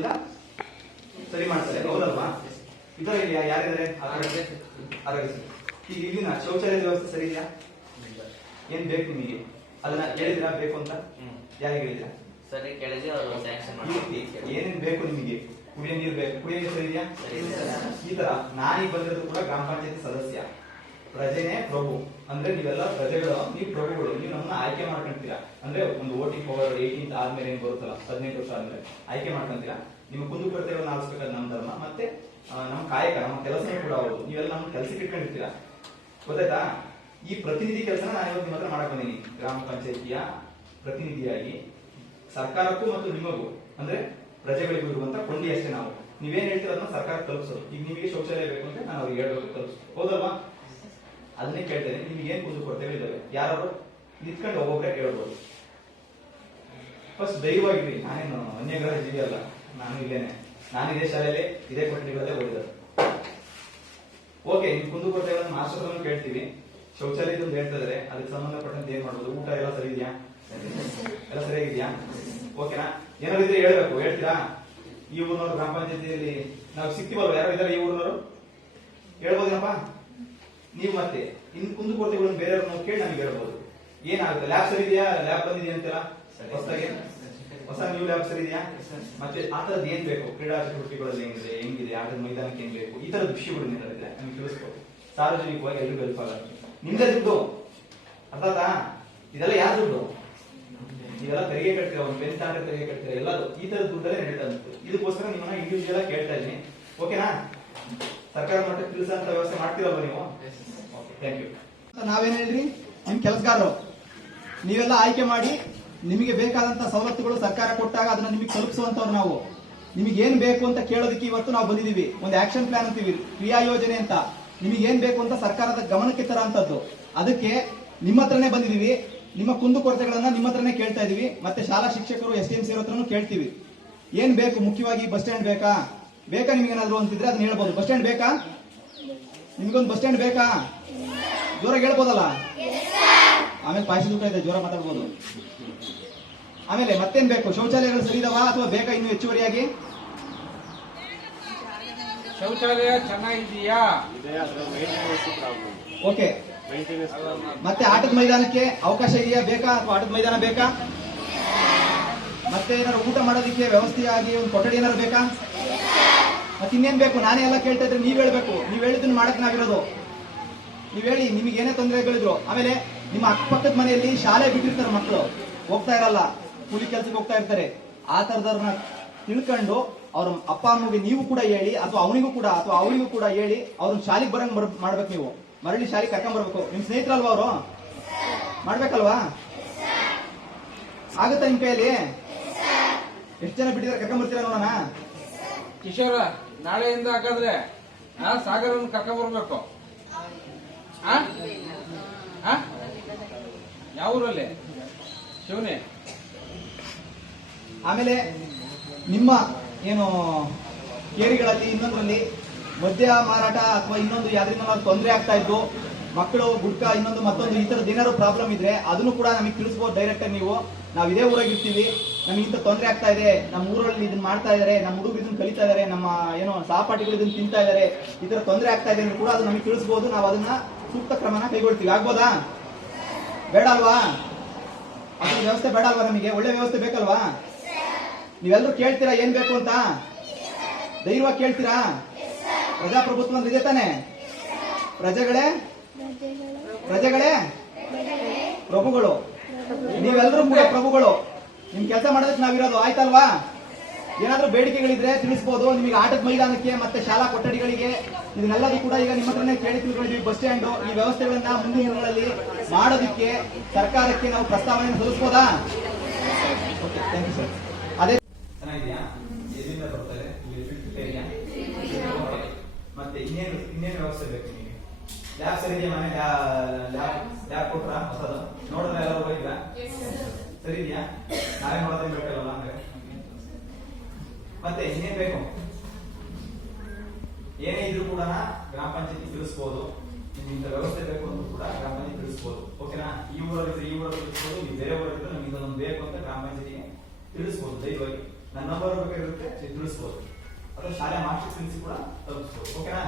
ಅಲ್ಲಿಂದ ಸರಿ ಮಾಡ್ತಾರೆ ಹೌದಲ್ವಾ? ಇದರ ಯಾರಿದ್ದಾರೆ? ಆರೋಗ್ಯ? ಈಗ ಇಲ್ಲಿನ ಶೌಚಾಲಯದ ವ್ಯವಸ್ಥೆ ಸರಿ ಇದೆಯಾ? ಏನ್ ಬೇಕು ನಿಮಗೆ? ಅದನ್ನ ಹೇಳಿದಿರಾ ಬೇಕು ಅಂತ? ಯಾರಿಗೆ ಹೇಳಿದಿರಾ? ಸರಿ ಕೇಳಿದ್ವಿ ಅವರು ಸ್ಯಾಂಕ್ಷನ್ ಮಾಡಿ ಏನೇನ್ ಬೇಕು ನಿಮಗೆ? ಕುಡಿಯೋ ನೀರು ಬೇಕು. ಕುಡಿಯೋ ನೀರು ಸರಿ ಇದೆಯಾ? ಈ ತರ ನಾನೀಗ ಬಂದಿರೋದು ಕೂಡ ಗ್ರಾಮ ಪಂಚಾಯತ್ ಸದಸ್ಯ. ಪ್ರಜೆನೇ ಪ್ರಭು. ಅಂದ್ರೆ ನೀವೆಲ್ಲ ಪ್ರಜೆಗಳು, ನೀವು ಪ್ರಭುಗಳು, ನೀವು ನಮ್ಮನ್ನ ಆಯ್ಕೆ ಮಾಡ್ಕೊಂತೀರಾ? ಅಂದ್ರೆ ಒಂದು ವೋಟಿಂಗ್ ಪವರ್ ಏಯ್ಟೀನ್ ಆದ್ಮೇಲೆ ಏನ್ ಬರುತ್ತಲ್ಲ, ಹದಿನೆಂಟು ವರ್ಷ ಆದ್ಮೇಲೆ ಆಯ್ಕೆ ಮಾಡ್ಕೊಂತೀರಾ? ನಿಮ್ಮ ಕುಂದು ಕೊರತೆಗಳನ್ನ ಆಲಿಸ್ಬೇಕಾದ ನಮ್ಮ ಧರ್ಮ ಮತ್ತೆ ನಮ್ಮ ಕಾಯಕ, ನಮ್ಮ ಕೆಲಸ ಕೂಡ ಹೌದು. ನೀವೆಲ್ಲ ನಮ್ಮ ಕೆಲಸಕ್ಕೆ ಇಟ್ಕೊಂಡಿರ್ತೀರಾ? ಗೊತ್ತಾಯ್ತಾ? ಈ ಪ್ರತಿನಿಧಿ ಕೆಲಸನ ನಾನು ಇವತ್ತು ನಿಮ್ಮ ಹತ್ರ ಮಾಡಕ್ ಬಂದೀನಿ. ಗ್ರಾಮ ಪಂಚಾಯತಿಯ ಪ್ರತಿನಿಧಿಯಾಗಿ, ಸರ್ಕಾರಕ್ಕೂ ಮತ್ತು ನಿಮಗೂ, ಅಂದ್ರೆ ಪ್ರಜೆಗಳಿಗೂ ಇರುವಂತ ಕೊಂಡಿ ಅಷ್ಟೇ ನಾವು. ನೀವೇನ್ ಹೇಳ್ತೀರ ಅದನ್ನ ಸರ್ಕಾರ ತಲುಪಿಸೋದು. ಈಗ ನಿಮಗೆ ಶೌಚಾಲಯ ಬೇಕು ಅಂತ ನಾನು ಅವ್ರಿಗೆ ಹೇಳ್ಬೇಕು, ತಲುಪಿಸೋದು. ಹೌದಲ್ವಾ? ಅದನ್ನೇ ಕೇಳ್ತೇನೆ, ನಿಮ್ಗೆ ಏನ್ ಕೊಡ್ತೇವೆ ಕೊರತೆಗಳಿದ್ದಾವೆ ಯಾರು ನಿಂತ್ಕೊಂಡು ಒಬ್ಬೊಬ್ಬರೇ ಕೇಳ್ಬೋದು. ಫಸ್ಟ್ ಧೈರ್ಯವಾಗಿರಿ ನಾನೇನು ಅನ್ಯಗ್ರಹ ಜೀವಿ ಅಲ್ಲ. ನಾನು ಇಲ್ಲೇನೆ. ನಾನು ಇದೇ ಶಾಲೆಯಲ್ಲಿ, ಇದೇ ಕೊಠಡಿಗಳಲ್ಲೇ ಓದಿದ್ರು ಓಕೆ ನಿಮ್ ಕುಂದು ಕೊರತೆಗಳನ್ನು ಮಾಸ್ಟರ್ ಕೇಳ್ತೀವಿ. ಶೌಚಾಲಯದ ಒಂದು ಹೇಳ್ತಾ ಇದಾರೆ ಅದಕ್ಕೆ ಸಂಬಂಧಪಟ್ಟಂತೆ ಏನ್ ಮಾಡ್ಬೋದು? ಊಟ ಎಲ್ಲ ಸರಿ ಇದೆಯಾ? ಎಲ್ಲ ಸರಿಯಾಗಿದ್ಯಾ ಓಕೆನಾ ಏನಾದ್ರು ಇದ್ರೆ ಹೇಳ್ಬೇಕು. ಹೇಳ್ತೀರಾ? ಈ ಊರಿನವರು ಗ್ರಾಮ ಪಂಚಾಯತಿಯಲ್ಲಿ, ನಾವು ಸಿಗ್ತೀವಲ್ವ ಯಾರು ಇದಾರೆ ಈ ಊರಿನವರು? ಹೇಳ್ಬೋದೇನಪ್ಪ? ನೀವು ಮತ್ತೆ ಇನ್ ಕುಂದು ಕೊರತೆಗಳನ್ನು ಬೇರೆಯವ್ರನ್ನ ಕೇಳಿ ನಮ್ಗೆ ಹೇಳ್ಬೋದು. ಏನಾಗುತ್ತೆ? ಲ್ಯಾಬ್ ಸರಿ ಇದೆಯಾ? ಲ್ಯಾಬ್ ಬಂದಿದೆಯಾ ಅಂತೆಲ್ಲ? ಹೊಸದಾಗಿ? ಹೊಸ ನ್ಯೂ ಲ್ಯಾಬ್ ಸರಿ ಇದೆಯಾ? ಮತ್ತೆ ಆ ತರದ್ ಏನ್ ಬೇಕು? ಕ್ರೀಡಾ ಚಟುವಟಿಕೆಗಳಲ್ಲಿ ಹೆಂಗಿದೆ? ಹೆಂಗಿದೆ? ಆಟದ ಮೈದಾನಕ್ಕೆ ಏನ್ ಬೇಕು? ಈ ತರದ ವಿಷಯಗಳು ಏನಾದ್ರೆ ನಮ್ಗೆ ತಿಳಿಸ್ಬೋದು. ಸಾರ್ವಜನಿಕವಾಗಿ ಎಲ್ಲರೂ ಹೆಲ್ಪ್ ಆಗುತ್ತೆ. ನಿಮ್ದೇ ದುಡ್ಡು. ಅರ್ಥಾತಾ ಇದೆಲ್ಲ ಯಾರು ದುಡ್ಡು? ಇದೆಲ್ಲ ತೆರಿಗೆ ಕಟ್ತೀರಾ? ಒಂದು ಪೆನ್ ತಾಂಡ್ರೆ ತೆರಿಗೆ ಕಟ್ತೀರಾ? ಎಲ್ಲದು. ಈ ತರದ ದುಡ್ಡಲ್ಲೇ ನಡೀತಾ ಇತ್ತು ಇದಕ್ಕೋಸ್ಕರ ನಿಮ್ಮನ್ನ ಇಂಡಿವಿಜುವಲ್ ಆಗಿ ಕೇಳ್ತಾ ಇದ್ದೀನಿ. ಓಕೆನಾ ಸರ್ಕಾರ ಮಟ್ಟಕ್ಕೆ ತಿಳಿಸಂತ ವ್ಯವಸ್ಥೆ ಮಾಡ್ತೀರಲ್ವ ನೀವು? ಥ್ಯಾಂಕ್ ಯು ನಾವೇನ್ ಹೇಳ್ರಿ? ನಿಮ್ ಕೆಲಸಗಾರರು ನೀವೆಲ್ಲ ಆಯ್ಕೆ ಮಾಡಿ ನಿಮಗೆ ಬೇಕಾದಂತ ಸವಲತ್ತುಗಳು ಸರ್ಕಾರ ಕೊಟ್ಟಾಗ ಅದನ್ನ ನಿಮಗೆ ತಲುಪಿಸುವಂತವ್ರು ನಾವು. ನಿಮಗೆ ಏನ್ ಬೇಕು ಅಂತ ಕೇಳೋದಕ್ಕೆ ಇವತ್ತು ನಾವು ಬಂದಿದೀವಿ ಒಂದು ಆಕ್ಷನ್ ಪ್ಲಾನ್ ಅಂತೀವಿ ಕ್ರಿಯಾ ಯೋಜನೆ ಅಂತ. ನಿಮಗೆ ಏನ್ ಬೇಕು ಅಂತ ಸರ್ಕಾರದ ಗಮನಕ್ಕೆ ತರಂತದ್ದು ಅದಕ್ಕೆ ನಿಮ್ಮ ಹತ್ರನೇ ಬಂದಿದೀವಿ ನಿಮ್ಮ ಕುಂದು ಕೊರತೆಗಳನ್ನ ನಿಮ್ಮ ಹತ್ರನೇ ಕೇಳ್ತಾ ಇದೀವಿ. ಮತ್ತೆ ಶಾಲಾ ಶಿಕ್ಷಕರು ಎಸ್ ಟಿ ಎಂ ಸಿ ಹತ್ರನೂ ಕೇಳ್ತೀವಿ. ಏನ್ ಬೇಕು? ಮುಖ್ಯವಾಗಿ ಬಸ್ ಸ್ಟ್ಯಾಂಡ್ ಬೇಕಾ? ಬೇಕಾ ನಿಮ್ಗೇನಾದ್ರು ಅಂತಿದ್ರೆ ಅದನ್ನ ಹೇಳ್ಬೋದು. ಬಸ್ ಸ್ಟ್ಯಾಂಡ್ ಬೇಕಾ? ನಿಮ್ಗೊಂದು ಬಸ್ ಸ್ಟ್ಯಾಂಡ್ ಬೇಕಾ? ಜೋರಾಗಿ ಹೇಳ್ಬೋದಲ್ಲ? ಆಮೇಲೆ ಪಾಯಸ ಊಟ ಇದೆ ಜೋರ ಮಾತಾಡ್ಬೋದು. ಆಮೇಲೆ ಮತ್ತೇನ್ ಬೇಕು? ಶೌಚಾಲಯಗಳು ಸರಿ ಇದಾವ ಅಥವಾ ಬೇಕಾ ಇನ್ನು ಹೆಚ್ಚುವರಿಯಾಗಿ? ಶೌಚಾಲಯ ಚೆನ್ನಾಗಿದೆಯಾ? ಓಕೆ ಮತ್ತೆ ಆಟದ ಮೈದಾನಕ್ಕೆ ಅವಕಾಶ ಇದೆಯಾ? ಬೇಕಾ ಅಥವಾ ಆಟದ ಮೈದಾನ ಬೇಕಾ? ಮತ್ತೆ ಏನಾದ್ರು ಊಟ ಮಾಡೋದಕ್ಕೆ ವ್ಯವಸ್ಥೆಯಾಗಿ ಒಂದು ಕೊಠಡಿ ಏನಾದ್ರು ಬೇಕಾ? ಮತ್ತೆ ಇನ್ನೇನ್ ಬೇಕು? ನಾನೇ ಎಲ್ಲ ಕೇಳ್ತಾ ಇದ್ರೆ ನೀವ್ ಹೇಳ್ಬೇಕು. ನೀವ್ ಹೇಳಿದ್ದನ್ನ ಮಾಡಕ್ ನಾವಿರೋದು. ನೀವ್ ಹೇಳಿ, ನಿಮಗೆ ಏನೇ ತೊಂದರೆಗಳಿದ್ರು. ಆಮೇಲೆ ನಿಮ್ಮ ಅಕ್ಕಪಕ್ಕದ ಮನೆಯಲ್ಲಿ ಶಾಲೆ ಬಿಟ್ಟಿರ್ತಾರೆ ಮಕ್ಕಳು ಹೋಗ್ತಾ ಇರಲ್ಲ. ಕೂಲಿ ಕೆಲ್ಸಕ್ಕೆ ಹೋಗ್ತಾ ಇರ್ತಾರೆ. ಆ ತರದವ್ರನ್ನ ತಿಳ್ಕೊಂಡು ಅವ್ರ ಅಪ್ಪ ಅಮ್ಮಗೆ ನೀವು ಕೂಡ ಹೇಳಿ, ಅಥವಾ ಅವನಿಗೂ ಕೂಡ, ಅಥವಾ ಅವನಿಗೂ ಕೂಡ ಹೇಳಿ ಅವ್ರನ್ನ ಶಾಲೆಗೆ ಬರಂಗ್ ಬರ್- ಮಾಡ್ಬೇಕು ನೀವು. ಮರಳಿ ಶಾಲೆಗೆ ಕರ್ಕೊಂಡ್ ಬರ್ಬೇಕು. ನಿಮ್ ಸ್ನೇಹಿತರಲ್ವಾ ಅವರು? ಮಾಡ್ಬೇಕಲ್ವಾ? ಆಗುತ್ತಾ ನಿಮ್ ಕೈಯಲ್ಲಿ? ಎಷ್ಟು ಜನ ಬಿಟ್ಟಿದ್ರೆ? ಕರ್ಕೊಂಡ್ ಬರ್ತೀರಾ ನೋಡೋಣ? ಕಿಶೋರ ನಾಳೆಯಿಂದ ಹಾಗಾದ್ರೆ ಸಾಗರ ಸಾಗರನ್ನು ಕರ್ಕೊಂಡ್ ಬರ್ಬೇಕು? ಯಾವ ಊರಲ್ಲಿ? ಶಿವನೇ. ಆಮೇಲೆ ನಿಮ್ಮ ಏನು ಕೇರಿಗಳಲ್ಲಿ ಇನ್ನೊಂದರಲ್ಲಿ ಮದ್ಯ ಮಾರಾಟ ಅಥವಾ ಇನ್ನೊಂದು ಯಾವ್ದ್ರಿಂದ ತೊಂದರೆ ಆಗ್ತಾ ಇದ್ದು ಮಕ್ಕಳು, ಗುಡ್ಕ, ಇನ್ನೊಂದು ಮತ್ತೊಂದು ಈ ಥರದ ಏನಾದ್ರು ಪ್ರಾಬ್ಲಮ್ ಇದ್ರೆ ಅದನ್ನು ಕೂಡ ನಮಗೆ ತಿಳಿಸ್ಬೋದು ಡೈರೆಕ್ಟ್ ನೀವು. ನಾವು ಇದೇ ಊರಾಗ ಇರ್ತೀವಿ. ನಮಗೆ ಇಂಥ ತೊಂದರೆ ಆಗ್ತಾ ಇದೆ. ನಮ್ಮ ಊರಲ್ಲಿ ಇದನ್ನ ಮಾಡ್ತಾ ಇದಾರೆ. ನಮ್ಮ ಹುಡುಗ ಇದನ್ನ ಕಲಿತಾ ಇದಾರೆ. ನಮ್ಮ ಏನೋ ಸಹಪಾಠಿಗಳು ಇದನ್ನ ತಿಂತಾ ಇದಾರೆ. ಈ ಥರ ತೊಂದರೆ ಆಗ್ತಾ ಇದೆ ಕೂಡ ಅದು ನಮಗೆ ತಿಳಿಸ್ಬೋದು. ನಾವು ಅದನ್ನ ಸೂಕ್ತ ಕ್ರಮನ ಕೈಗೊಳ್ತೀವಿ. ಆಗ್ಬೋದಾ? ಬೇಡ ಅಲ್ವಾ? ಅದ್ರ ವ್ಯವಸ್ಥೆ ಬೇಡ ಅಲ್ವಾ ನಮಗೆ? ಒಳ್ಳೆ ವ್ಯವಸ್ಥೆ ಬೇಕಲ್ವಾ? ನೀವೆಲ್ಲರೂ ಕೇಳ್ತೀರಾ ಏನ್ ಬೇಕು ಅಂತ? ಧೈರ್ಯವಾಗಿ ಕೇಳ್ತೀರಾ? ಪ್ರಜಾಪ್ರಭುತ್ವ ಅಂದ್ರೆ ಇದೆ ತಾನೆ? ಪ್ರಜೆಗಳೇ? ಪ್ರಜೆಗಳೇ, ಪ್ರಭುಗಳು, ನೀವೆಲ್ಲರೂ ಕೂಡ ಪ್ರಭುಗಳು. ನಿಮ್ ಕೆಲಸ ಮಾಡೋದಕ್ಕೆ ನಾವಿರೋದು, ಆಯ್ತಲ್ವಾ? ಏನಾದ್ರೂ ಬೇಡಿಕೆಗಳಿದ್ರೆ ತಿಳಿಸ್ಬೋದು. ನಿಮಗೆ ಆಟದ ಮೈದಾನಕ್ಕೆ ಮತ್ತೆ ಶಾಲಾ ಕೊಠಡಿಗಳಿಗೆ ಇದನ್ನೆಲ್ಲದೂ ಕೂಡ ಈಗ ನಿಮ್ಮ ಹತ್ರನೇ ಕೇಳಿ ತಿಳ್ಕೊಂಡಿದ್ವಿ ಬಸ್ ಸ್ಟ್ಯಾಂಡ್ ಈ ವ್ಯವಸ್ಥೆಗಳನ್ನ ಮುಂದಿನ ದಿನಗಳಲ್ಲಿ ಮಾಡೋದಕ್ಕೆ ಸರ್ಕಾರಕ್ಕೆ ನಾವು ಪ್ರಸ್ತಾವನೆ ಸರ್ ಅದೇ ಚೆನ್ನಾಗಿದೆಯಾ? ಮತ್ತೆ ಇನ್ನೇನು ಇನ್ನೇನು ವ್ಯವಸ್ಥೆ ಬೇಕು ಲ್ಯಾಬ್ ಸರಿ ಇದೆಯಾ ಮನೆ? ಲ್ಯಾಬ್ ಲ್ಯಾಬ್ ಕೊಟ್ರ? ಹೊಸದು? ನೋಡಿದ್ರೆ ಎಲ್ಲರೂ ಹೋಗಿಲ್ಲ ಸರಿ ಇದೆಯಾ? ನಾವೇ ನೋಡೋದೇ ಬೇಕಲ್ಲ ಅಂದ್ರೆ ಮತ್ತೆ ಇನ್ನೇನ್ ಬೇಕು? ಏನೇ ಇದ್ರೂ ಕೂಡ ಗ್ರಾಮ ಪಂಚಾಯತಿ ತಿಳಿಸ್ಬೋದು. ನಿಮ್ಗೆ ವ್ಯವಸ್ಥೆ ಬೇಕು ಅಂತ ಕೂಡ ಗ್ರಾಮ ಪಂಚಾಯತಿ ತಿಳಿಸ್ಬೋದು. ಓಕೆನಾ? ಈ ಊರಲ್ಲಿ ಈ ಊರಲ್ಲಿ ತಿಳಿಸ್ಬೋದು ನೀವು ಬೇರೆ ಊರಲ್ಲಿ ನಮ್ಗೆ ಇದೊಂದು ಬೇಕು ಅಂತ ಗ್ರಾಮ ಪಂಚಾಯತಿಗೆ ತಿಳಿಸ್ಬೋದು ಧೈರ್ಯವಾಗಿ ನನ್ನ ನಂಬರ್ ಬೇಕಾಗಿರುತ್ತೆ, ತಿಳಿಸ್ಬೋದು. ಅಥವಾ ಶಾಲೆ ಮಾಸ್ಟರ್ ತಿಳಿಸಿ ಕೂಡ ತಲುಪಿಸ್ಬೋದು. ಓಕೆನಾ?